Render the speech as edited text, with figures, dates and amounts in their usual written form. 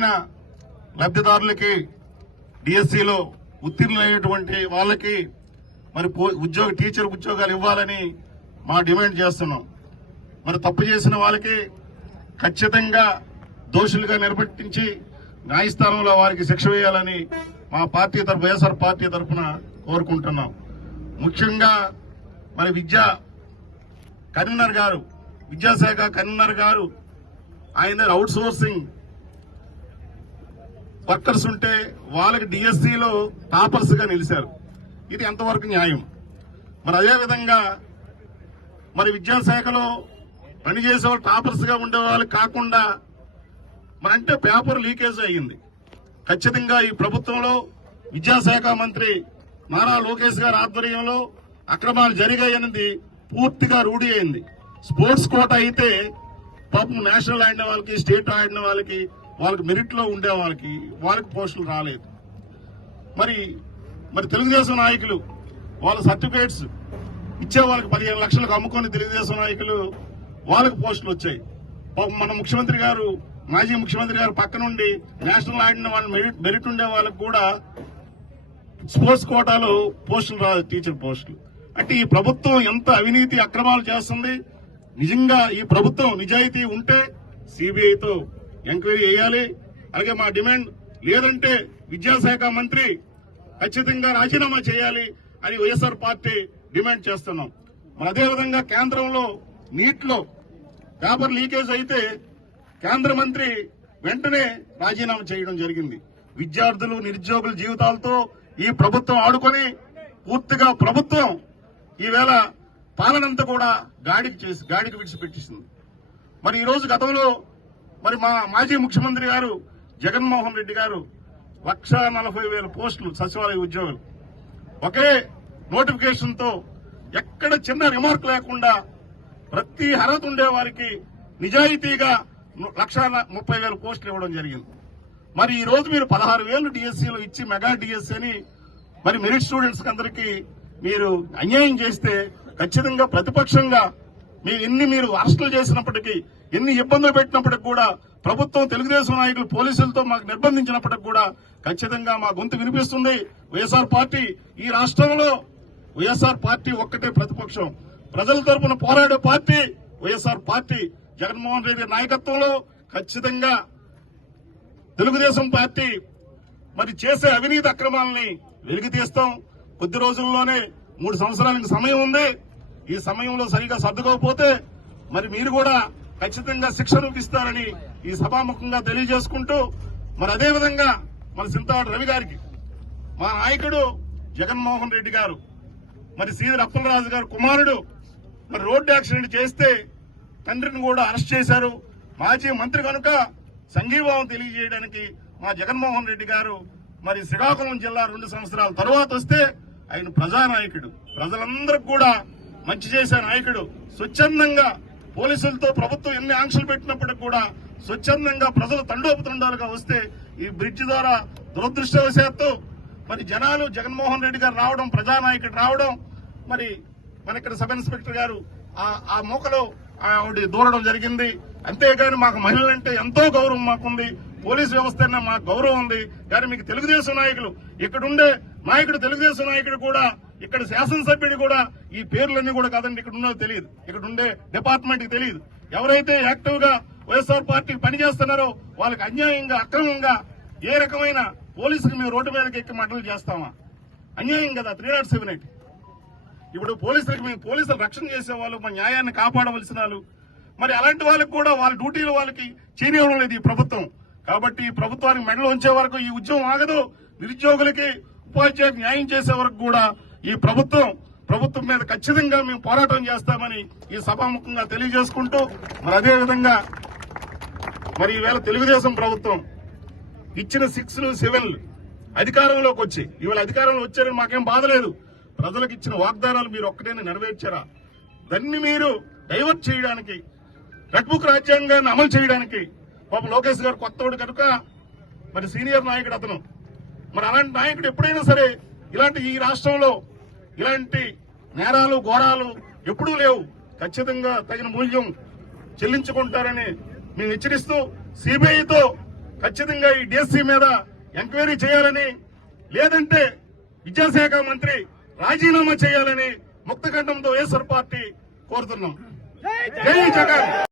అర్హులైన లబ్ధిదారులకి డిఎస్సిలో ఉత్తీర్ణులైనటువంటి వాళ్ళకి మరి టీచర్ ఉద్యోగాలు ఇవ్వాలని మా డిమాండ్ చేస్తున్నాం. మరి తప్పు చేసిన వాళ్ళకి ఖచ్చితంగా దోషులుగా నిర్వర్తించి న్యాయస్థానంలో వారికి శిక్ష వేయాలని మా పార్టీ తరఫు వైఎస్ఆర్ పార్టీ తరఫున కోరుకుంటున్నాం. ముఖ్యంగా మరి విద్యాశాఖ కన్వీనర్ గారు ఆయన అవుట్ సోర్సింగ్ వర్కర్స్ ఉంటే వాళ్ళకి డిఎస్సిలో టాపర్స్ గా నిలిచారు. ఇది ఎంతవరకు న్యాయం? మరి అదేవిధంగా మరి విద్యాశాఖలో పనిచేసే వాళ్ళు టాపర్స్ గా ఉండే వాళ్ళు కాకుండా మరంటే పేపర్ లీకేజ్ అయ్యింది. ఖచ్చితంగా ఈ ప్రభుత్వంలో విద్యాశాఖ మంత్రి నారా లోకేష్ గారి ఆధ్వర్యంలో అక్రమాలు జరిగాయన్నది పూర్తిగా రూఢి అయింది. స్పోర్ట్స్ కోట అయితే పాపం నేషనల్ ఆడిన వాళ్ళకి, స్టేట్ ఆడిన వాళ్ళకి మెరిట్ లో ఉండే వాళ్ళకి పోస్టులు రాలేదు. మరి తెలుగుదేశం నాయకులు వాళ్ళ సర్టిఫికేట్స్ ఇచ్చే వాళ్ళకి 15 లక్షలకు అమ్ముకొని తెలుగుదేశం నాయకులు వాళ్ళకి పోస్టులు వచ్చాయి. మన ముఖ్యమంత్రి గారు, మాజీ ముఖ్యమంత్రి గారు పక్క నుండి నేషనల్ ఆడిన వాళ్ళ మెరిట్ ఉండే వాళ్ళకి కూడా స్పోర్ట్స్ కోటాలో పోస్టులు రాదు, టీచర్ పోస్టులు. అంటే ఈ ప్రభుత్వం ఎంత అవినీతి అక్రమాలు చేస్తుంది. నిజంగా ఈ ప్రభుత్వం నిజాయితీ ఉంటే సిబిఐతో ఎంక్వైరీ చేయాలి. అలాగే మా డిమాండ్ లేదంటే విద్యాశాఖ మంత్రి ఖచ్చితంగా రాజీనామా చేయాలి అని వైఎస్ఆర్ పార్టీ డిమాండ్ చేస్తున్నాం. మరి అదేవిధంగా కేంద్రంలో నీట్లో పేపర్ లీకేజ్ అయితే కేంద్ర మంత్రి వెంటనే రాజీనామా చేయడం జరిగింది. విద్యార్థులు, నిరుద్యోగుల జీవితాలతో ఈ ప్రభుత్వం ఆడుకొని పూర్తిగా ప్రభుత్వం ఈవేళ పాలనంతా కూడా గాడికి విడిచిపెట్టేసింది. మరి ఈ రోజు గతంలో మరి మా మాజీ ముఖ్యమంత్రి గారు జగన్మోహన్ రెడ్డి గారు 1,40,000 పోస్టులు సచివాలయ ఉద్యోగులు ఒకే నోటిఫికేషన్ తో ఎక్కడ చిన్న రిమార్క్ లేకుండా ప్రతి అర్హత ఉండే వారికి నిజాయితీగా 1,30,000 పోస్టులు ఇవ్వడం జరిగింది. మరి ఈ రోజు మీరు 16,000 డిఎస్సీలో ఇచ్చి మెగా డిఎస్సీ అని మరి మెరిట్ స్టూడెంట్స్ అందరికీ మీరు అన్యాయం చేస్తే ఖచ్చితంగా ప్రతిపక్షంగా మీరు అరెస్టులు చేసినప్పటికీ, ఎన్ని ఇబ్బందులు పెట్టినప్పటికీ కూడా ప్రభుత్వం, తెలుగుదేశం నాయకులు పోలీసులతో మాకు నిర్బంధించినప్పటికీ కూడా ఖచ్చితంగా మా గొంతు వినిపిస్తుంది. వైఎస్ఆర్ పార్టీ ఈ రాష్ట్రంలో వైఎస్ఆర్ పార్టీ ఒక్కటే ప్రతిపక్షం. ప్రజల తరపున పోరాడే పార్టీ వైఎస్ఆర్ పార్టీ. జగన్మోహన్ రెడ్డి నాయకత్వంలో ఖచ్చితంగా తెలుగుదేశం పార్టీ మరి చేసే అవినీతి అక్రమాలని వెలికి తీస్తాం. కొద్ది రోజుల్లోనే 3 సంవత్సరాలకు సమయం ఉంది. ఈ సమయంలో సరిగా సర్దుకోకపోతే మరి మీరు కూడా ఖచ్చితంగా శిక్ష ఇస్తారని ఈ సభాముఖంగా తెలియజేసుకుంటూ, మరి అదేవిధంగా మన సింతవాడ రవి గారికి మా నాయకుడు జగన్మోహన్ రెడ్డి గారు మరి సీదర్ అప్పలరాజు గారు కుమారుడు మరి రోడ్డు యాక్సిడెంట్ చేస్తే తండ్రిని కూడా అరెస్ట్ చేశారు. మాజీ మంత్రి కనుక సంఘీభావం తెలియజేయడానికి మా జగన్మోహన్ రెడ్డి గారు మరి శ్రీకాకుళం జిల్లా 2 సంవత్సరాల తర్వాత వస్తే ఆయన ప్రజానాయకుడు, ప్రజలందరికీ కూడా మంచి చేసే నాయకుడు. స్వచ్ఛందంగా పోలీసులతో ప్రభుత్వం ఎన్ని ఆంక్షలు పెట్టినప్పటికీ కూడా స్వచ్ఛందంగా ప్రజలు తండోపతండాలుగా వస్తే ఈ బ్రిడ్జి ద్వారా దురదృష్టవశాత్తు మరి జనాలు జగన్మోహన్ రెడ్డి గారు రావడం, ప్రజానాయకుడు రావడం, మరి మన ఇక్కడ సబ్ ఇన్స్పెక్టర్ గారు ఆ మూకలో ఆవిడ దూరడం జరిగింది. అంతేగాని మాకు మహిళలంటే ఎంతో గౌరవం మాకుంది, పోలీసు వ్యవస్థ అన్న మాకు గౌరవం ఉంది. కానీ మీకు తెలుగుదేశం నాయకులు, ఇక్కడుండే నాయకుడు, తెలుగుదేశం నాయకుడు కూడా, ఇక్కడ శాసనసభ్యుడు కూడా ఈ పేర్లన్నీ కూడా కాదండి ఇక్కడ ఉన్నది తెలియదు, ఇక్కడ ఉండే డిపార్ట్మెంట్ కి తెలియదు. ఎవరైతే యాక్టివ్ గా వైఎస్ఆర్ పార్టీకి పనిచేస్తున్నారో వాళ్ళకి అన్యాయంగా, అక్రమంగా ఏ రకమైన పోలీసుకి మేము రోడ్డు మీదకి ఎక్కి మంటలు చేస్తామా? అన్యాయం కదా 307. ఇప్పుడు పోలీసులు రక్షణ చేసే వాళ్ళు, మన న్యాయాన్ని కాపాడవలసిన వాళ్ళు, మరి అలాంటి వాళ్ళకి కూడా వాళ్ళ డ్యూటీలు వాళ్ళకి చేయనివ్వడం లేదు ఈ ప్రభుత్వం. కాబట్టి ఈ ప్రభుత్వానికి మెడలు ఉంచే వరకు ఈ ఉద్యమం ఆగదు. నిరుద్యోగులకి, ఉపాధ్యాయులకు న్యాయం చేసే వరకు కూడా ఈ ప్రభుత్వం మీద ఖచ్చితంగా మేము పోరాటం చేస్తామని ఈ సభాముఖంగా తెలియజేసుకుంటూ, మరి అదేవిధంగా మరి ఈవేళ తెలుగుదేశం ప్రభుత్వం ఇచ్చిన 6లు 7లు అధికారంలోకి వచ్చి ఇవాళ అధికారంలో వచ్చారని మాకేం బాధ లేదు. ప్రజలకు ఇచ్చిన వాగ్దానాలు మీరు ఒక్కటైనా నెరవేర్చారా? దాన్ని మీరు డైవర్ట్ చేయడానికి, రెడ్ బుక్ రాజ్యాంగాన్ని అమలు చేయడానికి పాప లోకేష్ గారు కొత్తవాడు కనుక మరి సీనియర్ నాయకుడు అతను. మరి అలాంటి నాయకుడు ఎప్పుడైనా సరే ఇలాంటి ఈ రాష్ట్రంలో ఇలాంటి నేరాలు, ఘోరాలు ఎప్పుడూ లేవు. ఖచ్చితంగా తగిన మూల్యం చెల్లించుకుంటారని మేము హెచ్చరిస్తూ సిబిఐతో ఖచ్చితంగా ఈ డిఎస్సీ మీద ఎంక్వైరీ చేయాలని, లేదంటే విద్యాశాఖ మంత్రి రాజీనామా చేయాలని ముక్తకంఠంతో వైఎస్ఆర్ పార్టీ కోరుతున్నాం. జై జగన్.